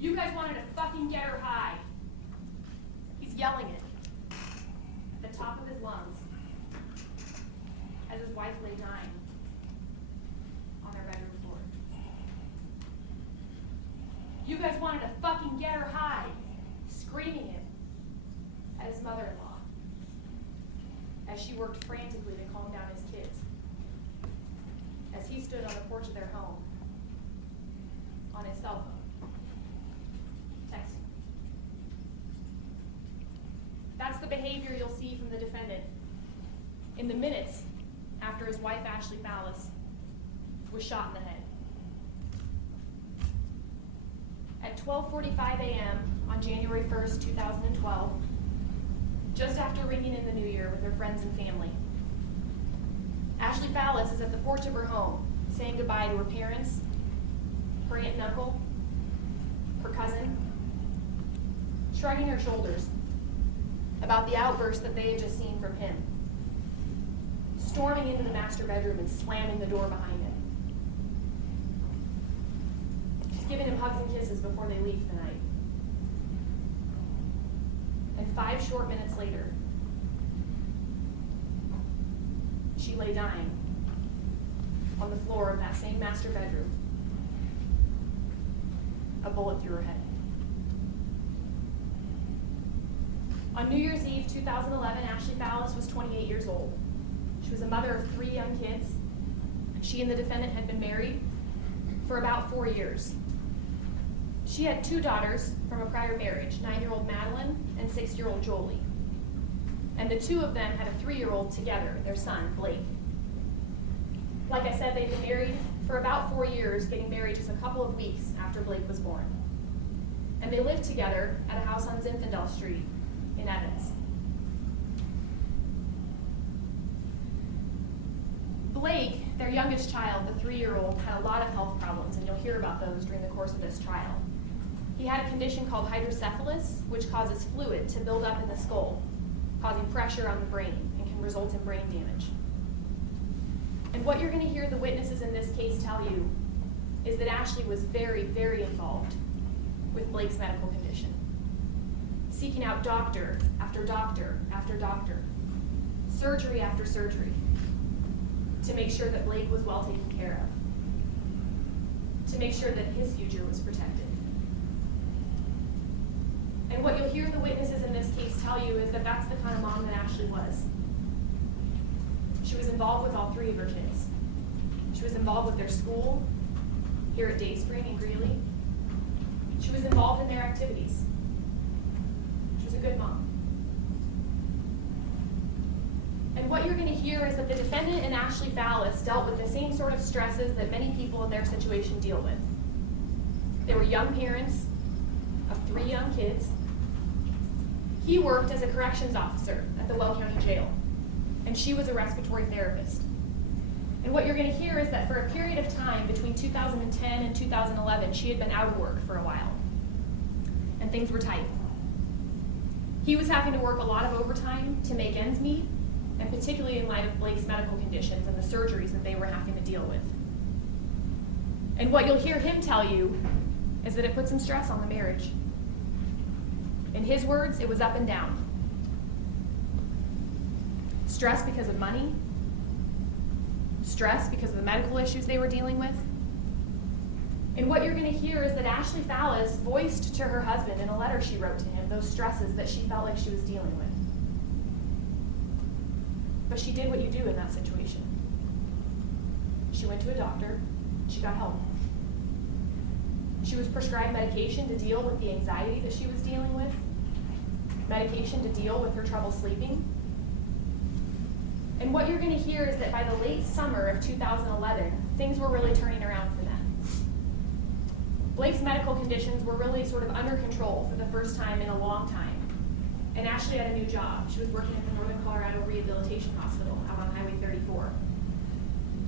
You guys wanted to fucking get her high. He's yelling it at the top of his lungs as his wife lay dying on their bedroom floor. You guys wanted to fucking get her high, screaming it at his mother-in-law as she worked frantically to calm down his kids, as he stood on the porch of their home on his cell phone, texting. That's the behavior you'll see from the defendant in the minutes after his wife, Ashley Fallis, was shot in the head. At 12:45 a.m. on January 1st, 2012, just after ringing in the new year with her friends and family, Ashley Fallis is at the porch of her home saying goodbye to her parents, her aunt and uncle, her cousin, shrugging her shoulders about the outburst that they had just seen from him, storming into the master bedroom and slamming the door behind him. She's giving him hugs and kisses before they leave for the night. And 5 short minutes later, she lay dying on the floor of that same master bedroom, a bullet through her head. On New Year's Eve 2011, Ashley Fallis was 28 years old. She was a mother of 3 young kids. She and the defendant had been married for about 4 years. She had 2 daughters from a prior marriage, 9-year-old Madeline and 6-year-old Jolie. And the 2 of them had a 3-year-old together, their son, Blake. Like I said, they'd been married for about 4 years, getting married just a couple of weeks after Blake was born. And they lived together at a house on Zinfandel Street in Evans. Blake, their youngest child, the 3-year-old, had a lot of health problems, and you'll hear about those during the course of this trial. He had a condition called hydrocephalus, which causes fluid to build up in the skull, causing pressure on the brain and can result in brain damage. And what you're going to hear the witnesses in this case tell you is that Ashley was very, very involved with Blake's medical condition, seeking out doctor after doctor after doctor, surgery after surgery, to make sure that Blake was well taken care of, to make sure that his future was protected. And what you'll hear the witnesses in this case tell you is that that's the kind of mom that Ashley was. She was involved with all 3 of her kids. She was involved with their school here at Dayspring in Greeley. She was involved in their activities. She was a good mom. And what you're going to hear is that the defendant and Ashley Fallis dealt with the same sort of stresses that many people in their situation deal with. They were young parents of 3 young kids. He worked as a corrections officer at the Weld County Jail, and she was a respiratory therapist. And what you're going to hear is that for a period of time between 2010 and 2011, she had been out of work for a while, and things were tight. He was having to work a lot of overtime to make ends meet, and particularly in light of Blake's medical conditions and the surgeries that they were having to deal with. And what you'll hear him tell you is that it put some stress on the marriage. In his words, it was up and down. Stress because of money, stress because of the medical issues they were dealing with. And what you're going to hear is that Ashley Fallis voiced to her husband in a letter she wrote to him those stresses that she felt like she was dealing with. But she did what you do in that situation. She went to a doctor, she got help. She was prescribed medication to deal with the anxiety that she was dealing with, medication to deal with her trouble sleeping. And what you're going to hear is that by the late summer of 2011, things were really turning around for them. Blake's medical conditions were really sort of under control for the first time in a long time. And Ashley had a new job. She was working at the Northern Colorado Rehabilitation Hospital out on Highway 34.